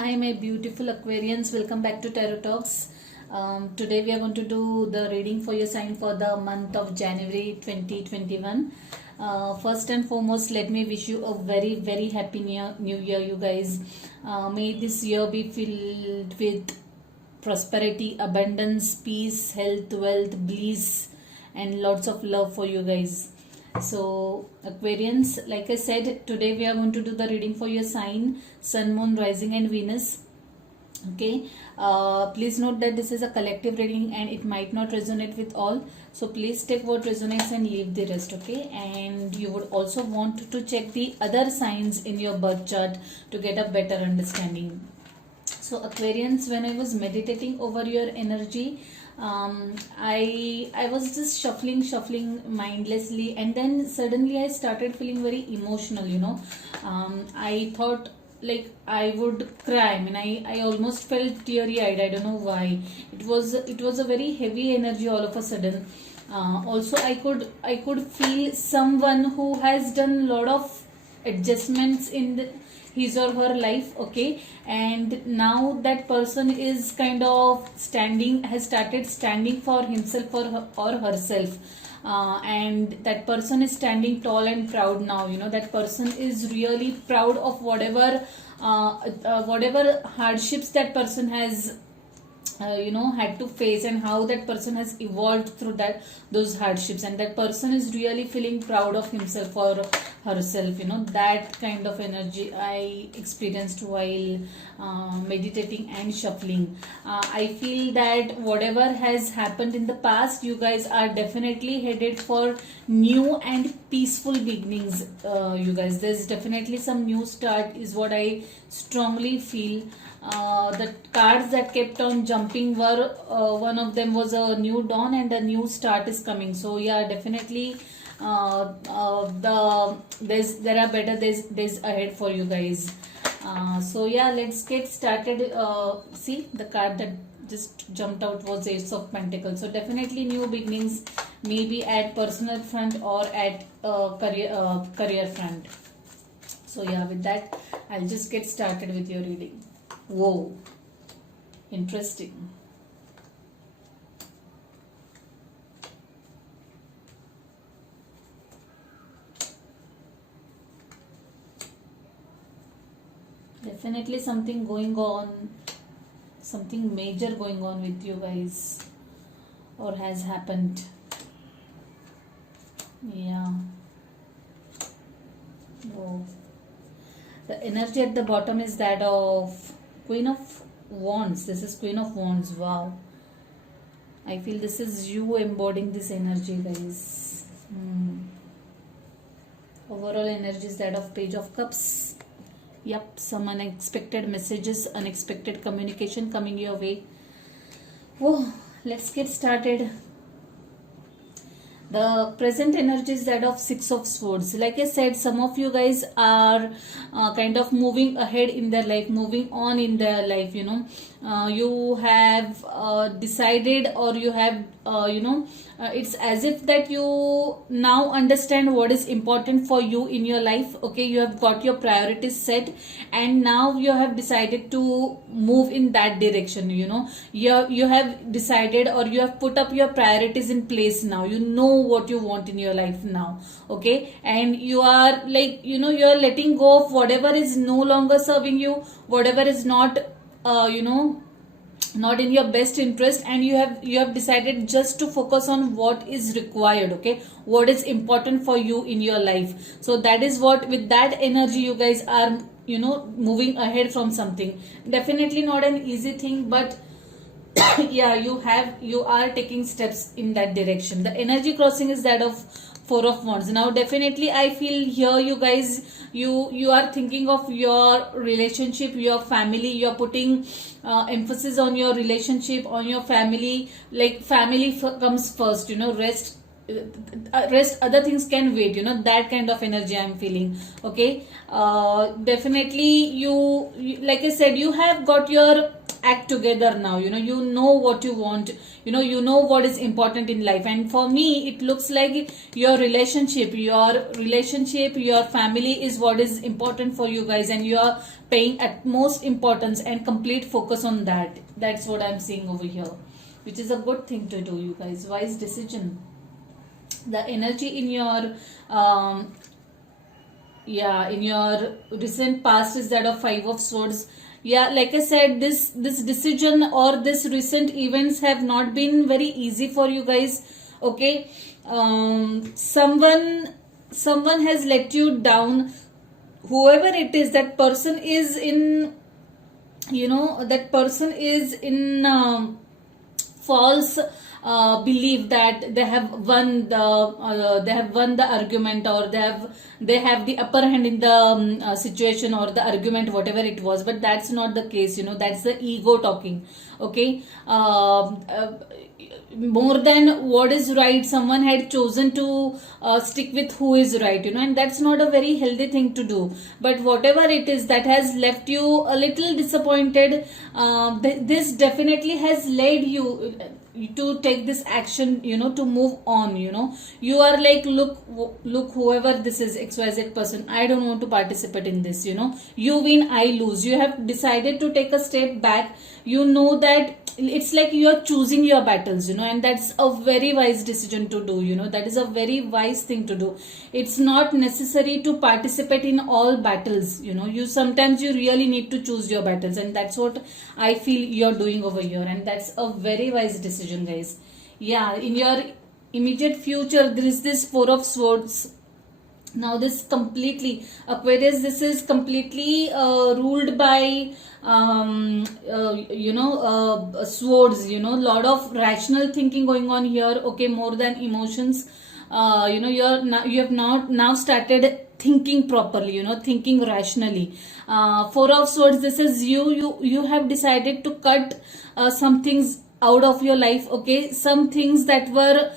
Hi, my beautiful Aquarians. Welcome back to Tarot Talks. Today we are going to do the reading for your sign for the month of January 2021. First and foremost, let me wish you a very, very happy new year, you guys. May this year be filled with prosperity, abundance, peace, health, wealth, bliss, and lots of love for you guys. So Aquarians, like I said, today we are going to do the reading for your sign, Sun, Moon, Rising and Venus. Okay, please note that this is a collective reading and it might not resonate with all, so please take what resonates and leave the rest. Okay, and you would also want to check the other signs in your birth chart to get a better understanding. So Aquarians, when I was meditating over your energy, I was just shuffling mindlessly, and then suddenly I started feeling very emotional. I thought like I would cry. I almost felt teary eyed. I don't know why. It was a very heavy energy all of a sudden. Also, I could feel someone who has done a lot of adjustments in his or her life. Okay, and now that person is kind of has started standing for himself or herself, and that person is standing tall and proud now. That person is really proud of whatever hardships that person has had to face, and how that person has evolved through those hardships, and that person is really feeling proud of himself or herself. That kind of energy I experienced while meditating and shuffling. I feel that whatever has happened in the past, you guys are definitely headed for new and peaceful beginnings. You guys, there's definitely some new start is what I strongly feel. The cards that kept on jumping were, one of them was a new dawn and a new start is coming. So yeah, definitely there are better days ahead for you guys. So yeah, let's get started. See, the card that just jumped out was Ace of Pentacles. So definitely new beginnings, maybe at personal front or at career front. So yeah, with that, I'll just get started with your reading. Whoa, interesting. Definitely something going on, something major going on with you guys, or has happened. Yeah. Whoa. The energy at the bottom is that of Queen of Wands. This is Queen of Wands. Wow. I feel this is you embodying this energy, guys. Overall energy is that of Page of Cups. Yep, some unexpected messages, unexpected communication coming your way. Whoa, let's get started. The present energy is that of Six of Swords. Like I said, some of you guys are kind of moving ahead in their life, moving on in their life. You have decided, or you have it's as if that you now understand what is important for you in your life. Okay, you have got your priorities set, and now you have decided to move in that direction. You have decided, or you have put up your priorities in place. Now you know what you want in your life now. Okay, and you are like, you are letting go of whatever is no longer serving you, whatever is not not in your best interest, and you have decided just to focus on what is required. Okay, what is important for you in your life. So that is what, with that energy, you guys are moving ahead from something. Definitely not an easy thing, but yeah, you are taking steps in that direction. The energy crossing is that of Four of Wands. Now definitely I feel here, you guys, you are thinking of your relationship, your family. You're putting emphasis on your relationship, on your family. Like family comes first. Rest other things can wait. That kind of energy I'm feeling. Okay, definitely you, like I said, you have got your act together now. You know what you want, you know what is important in life. And for me it looks like your relationship, your family is what is important for you guys, and you are paying utmost importance and complete focus on that. That's what I'm seeing over here, which is a good thing to do, you guys. Wise decision. The energy in your in your recent past is that of Five of Swords. Like I said, this decision or this recent events have not been very easy for you guys. Okay, someone has let you down. Whoever it is, that person is in, that person is in false belief that they have won the argument, or they have the upper hand in the situation or the argument, whatever it was. But that's not the case. That's the ego talking. Okay, more than what is right, someone had chosen to stick with who is right, and that's not a very healthy thing to do. But whatever it is that has left you a little disappointed, this definitely has led you to take this action, to move on. You are like, look, whoever this is, XYZ person, I don't want to participate in this. You win, I lose. You have decided to take a step back. You know that it's like you're choosing your battles, and that's a very wise decision to do. That is a very wise thing to do. It's not necessary to participate in all battles. Sometimes you really need to choose your battles, and that's what I feel you're doing over here, and that's a very wise decision, guys. In your immediate future, there is this Four of Swords. Now this completely, Aquarius, this is completely ruled by swords. Lot of rational thinking going on here. Okay, more than emotions. You have now started thinking properly, thinking rationally. Four of Swords, this is you have decided to cut some things out of your life. Okay, some things that were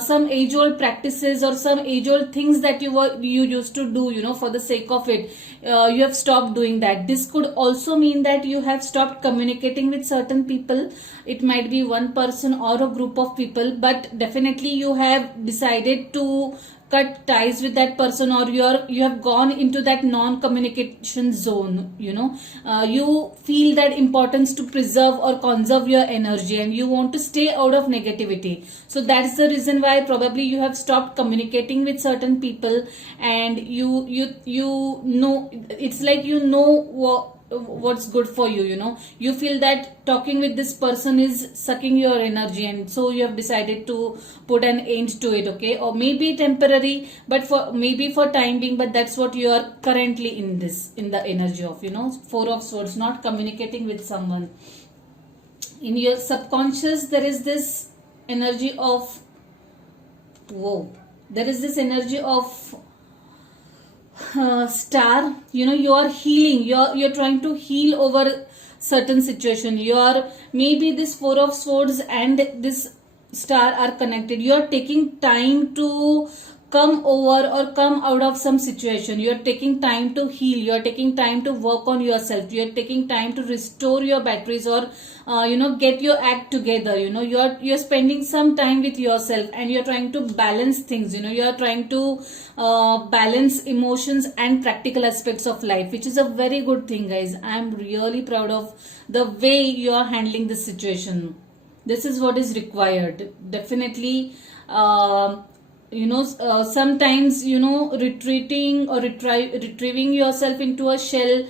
some age old practices or some age old things that you used to do, for the sake of it. You have stopped doing that. This could also mean that you have stopped communicating with certain people. It might be one person or a group of people, but definitely you have decided to cut ties with that person, or you have gone into that non-communication zone. You feel that importance to preserve or conserve your energy, and you want to stay out of negativity. So that's the reason why probably you have stopped communicating with certain people, and you know, it's like what's good for you. You feel that talking with this person is sucking your energy, and so you have decided to put an end to it. Okay, or maybe temporary, but for time being, but that's what you are currently in the energy of. Four of Swords, not communicating with someone. In your subconscious, there is this energy of there is this energy of star. You are healing, you're trying to heal over certain situation. Maybe this Four of Swords and this star are connected. You are taking time to come over or come out of some situation. You are taking time to heal, you are taking time to work on yourself, you are taking time to restore your batteries, or get your act together. You're spending some time with yourself, and you're trying to balance things. You're trying to balance emotions and practical aspects of life, which is a very good thing, guys. I'm really proud of the way you are handling this situation. This is what is required, definitely. Sometimes retreating or retrieving yourself into a shell,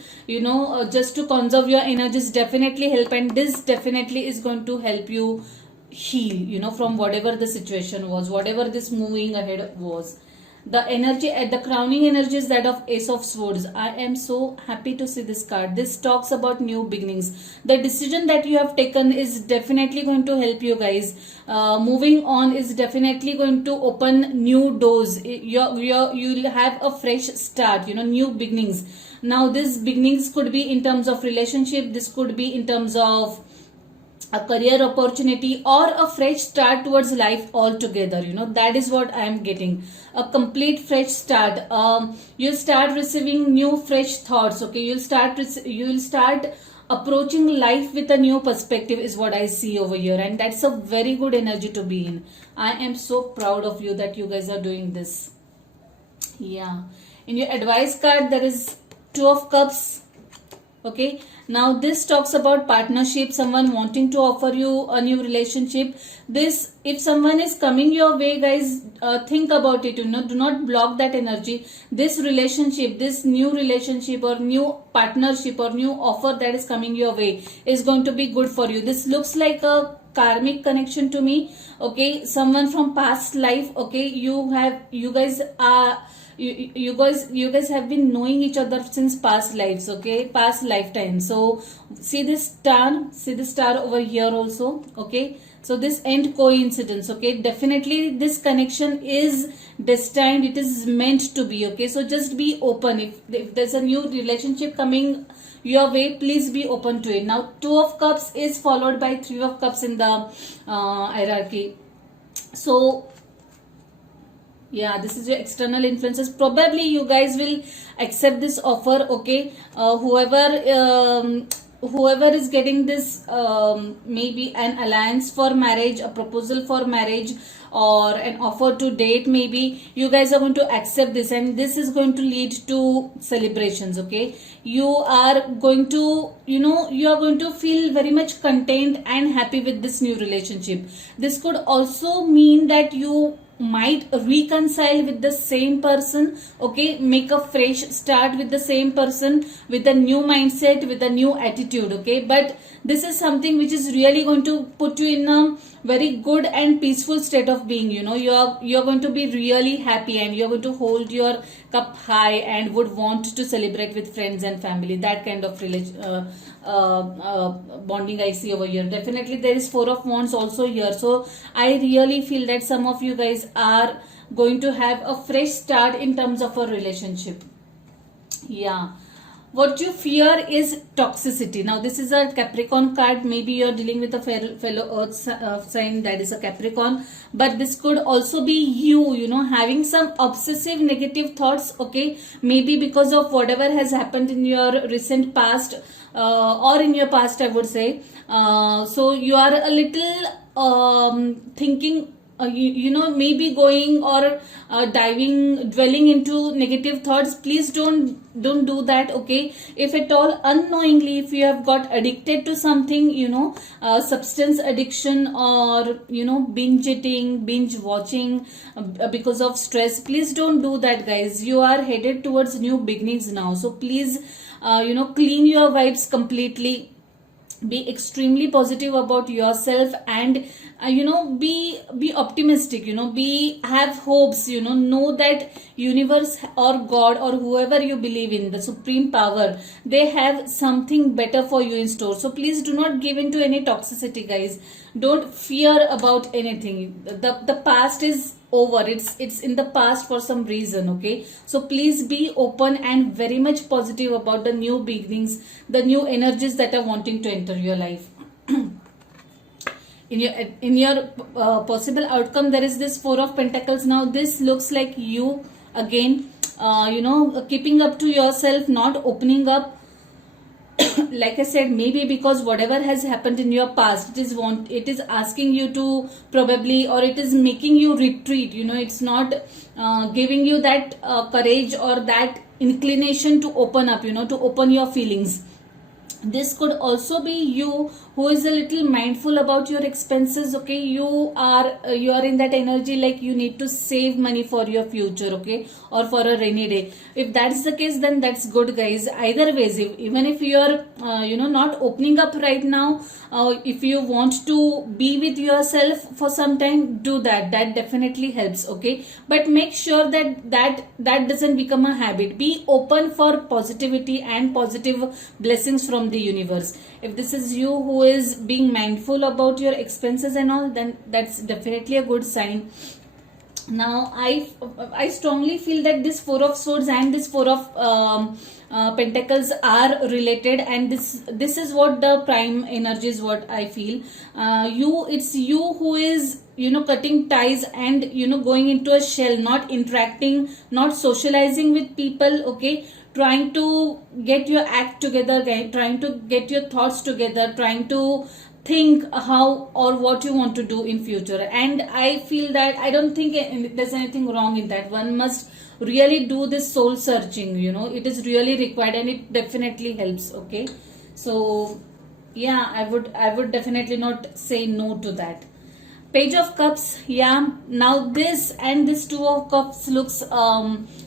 just to conserve your energies, definitely help, and this definitely is going to help you heal, from whatever the situation was, whatever this moving ahead was. The energy at the crowning energy is that of Ace of Swords. I am so happy to see this card. This talks about new beginnings. The decision that you have taken is definitely going to help you, guys. Moving on is definitely going to open new doors. You'll have a fresh start, new beginnings. Now these beginnings could be in terms of relationship. This could be in terms of a career opportunity, or a fresh start towards life altogether. That is what I am getting, a complete fresh start. You'll start receiving new fresh thoughts. Okay, you'll start approaching life with a new perspective is what I see over here, and that's a very good energy to be in. I am so proud of you that you guys are doing this. Yeah, in your advice card there is Two of Cups. Okay, now this talks about partnership, someone wanting to offer you a new relationship. This, if someone is coming your way, guys, think about it, do not block that energy. This relationship, this new relationship or new partnership or new offer that is coming your way is going to be good for you. This looks like a karmic connection to me. Okay, someone from past life. Okay, you guys are, you guys have been knowing each other since past lives, okay, past lifetime. So see this star over here also. Okay, so this end coincidence. Okay, definitely this connection is destined, it is meant to be. Okay, so just be open. If there's a new relationship coming your way, please be open to it. Now Two of Cups is followed by Three of Cups in the hierarchy. So yeah, this is your external influences. Probably you guys will accept this offer. Okay, whoever is getting this, maybe an alliance for marriage, a proposal for marriage, or an offer to date, maybe you guys are going to accept this, and this is going to lead to celebrations. Okay, you are going to, you are going to feel very much content and happy with this new relationship. This could also mean that you might reconcile with the same person. Okay, make a fresh start with the same person, with a new mindset, with a new attitude. Okay, but this is something which is really going to put you in a very good and peaceful state of being. You're going to be really happy, and you're going to hold your cup high and would want to celebrate with friends and family. That kind of bonding I see over here. Definitely there is Four of Wands also here. So I really feel that some of you guys are going to have a fresh start in terms of a relationship. Yeah, what you fear is toxicity. Now this is a Capricorn card. Maybe you're dealing with a fellow earth sign that is a Capricorn, but this could also be you, having some obsessive negative thoughts. Okay, maybe because of whatever has happened in your recent past, or in your past, I would say. So you are a little thinking, maybe going or dwelling into negative thoughts. Please don't do that. Okay, if at all unknowingly, if you have got addicted to something, substance addiction, or binge eating, binge watching, because of stress, please don't do that, guys. You are headed towards new beginnings now, so please clean your vibes completely. Be extremely positive about yourself, and be optimistic. Have hopes. Know that universe or God or whoever you believe in, the supreme power, they have something better for you in store. So please do not give in to any toxicity, guys. Don't fear about anything. The past is over. It's in the past for some reason. Okay, so please be open and very much positive about the new beginnings, the new energies that are wanting to enter your life. in your possible outcome, there is this Four of Pentacles. Now this looks like you again, keeping up to yourself, not opening up. Like I said, maybe because whatever has happened in your past, it is asking you to probably, or it is making you retreat. It's not giving you that courage or that inclination to open up, to open your feelings. This could also be you who is a little mindful about your expenses. Okay, you are in that energy, like you need to save money for your future. Okay, or for a rainy day. If that's the case, then that's good, guys. Either ways, even if you are not opening up right now, if you want to be with yourself for some time, do that. That definitely helps. Okay, but make sure that doesn't become a habit. Be open for positivity and positive blessings from the universe. If this is you who is being mindful about your expenses and all, then that's definitely a good sign. Now I strongly feel that this Four of Swords and this Four of Pentacles are related, and this is what the prime energy is, what I feel. It's you who is cutting ties and going into a shell, not interacting, not socializing with people. Okay, trying to get your act together, trying to get your thoughts together, trying to think how or what you want to do in future. And I feel that I don't think there's anything wrong in that. One must really do this soul searching, it is really required and it definitely helps. Okay, so yeah, I would definitely not say no to that. Page of Cups, yeah. Now this and this Two of Cups looks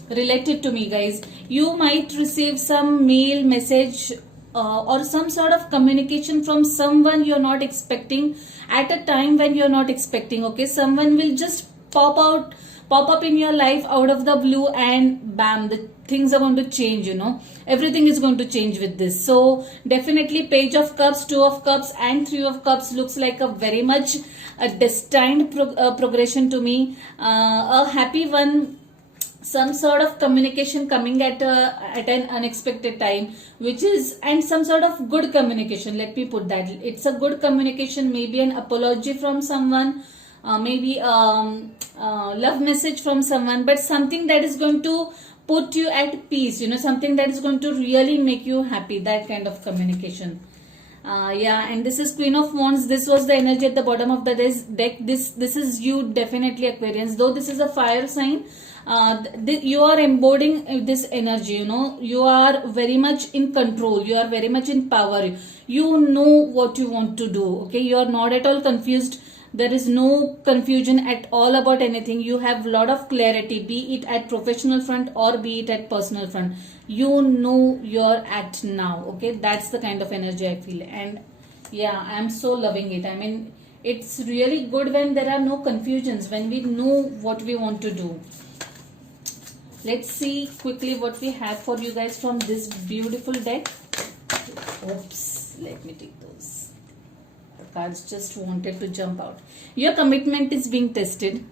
related to me, guys. You might receive some mail message or some sort of communication from someone you're not expecting at a time when you're not expecting. Okay, someone will just pop up in your life out of the blue, and bam, the things are going to change. Everything is going to change with this. So definitely Page of Cups, Two of Cups and Three of Cups looks like a very much a destined progression to me, a happy one, some sort of communication coming at an unexpected time, which is, and some sort of good communication, let me put that. It's a good communication, maybe an apology from someone, maybe love message from someone, but something that is going to put you at peace, something that is going to really make you happy, that kind of communication. Yeah, and this is Queen of Wands. This was the energy at the bottom of the deck. This is you, definitely Aquarians. Though this is a fire sign, you are embodying this energy. You are very much in control. You are very much in power. You know what you want to do. Okay, you are not at all confused. There is no confusion at all about anything. You have a lot of clarity, be it at professional front or be it at personal front. You know your act now. Okay, that's the kind of energy I feel. And yeah, I'm so loving it. I mean, it's really good when there are no confusions, when we know what we want to do. Let's see quickly what we have for you guys from this beautiful deck. Oops, let me take those. Cards just wanted to jump out. Your commitment is being tested.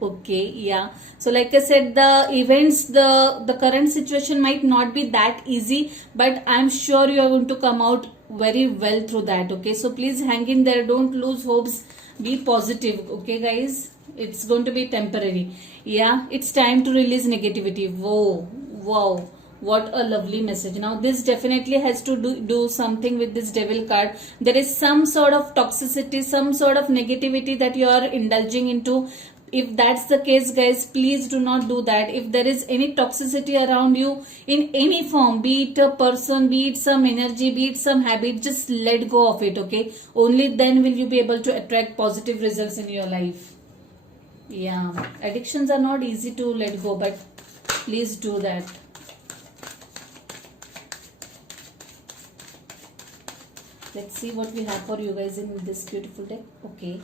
Okay, yeah. So like I said, the events, the current situation might not be that easy, but I'm sure you are going to come out very well through that. Okay, so please hang in there. Don't lose hopes. Be positive. Okay, guys. It's going to be temporary. Yeah, it's time to release negativity. Whoa, wow. What a lovely message. Now this definitely has to do something with this Devil card. There is some sort of toxicity, some sort of negativity that you are indulging into. If that's the case, guys, please do not do that. If there is any toxicity around you in any form, be it a person, be it some energy, be it some habit, just let go of it. Okay, only then will you be able to attract positive results in your life. Yeah, addictions are not easy to let go, but please do that. Let's see what we have for you guys in this beautiful deck. Okay,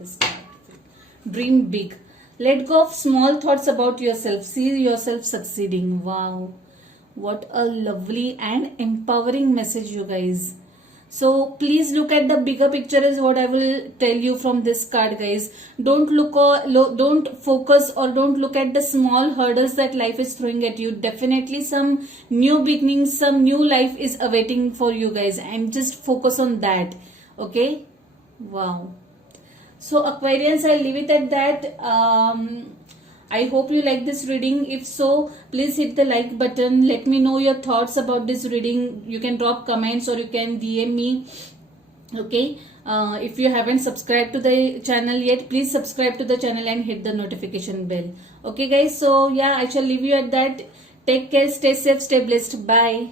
this card. Dream big. Let go of small thoughts about yourself. See yourself succeeding. Wow, what a lovely and empowering message, you guys. So please look at the bigger picture is what I will tell you from this card, guys. Don't don't focus or don't look at the small hurdles that life is throwing at you. Definitely some new beginnings, some new life is awaiting for you guys, and just focus on that. Okay, wow. So Aquarians, I'll leave it at that. I hope you like this reading. If so, please hit the like button. Let me know your thoughts about this reading. You can drop comments or you can DM me. Okay. If you haven't subscribed to the channel yet, please subscribe to the channel and hit the notification bell. Okay, guys. So yeah, I shall leave you at that. Take care. Stay safe. Stay blessed. Bye.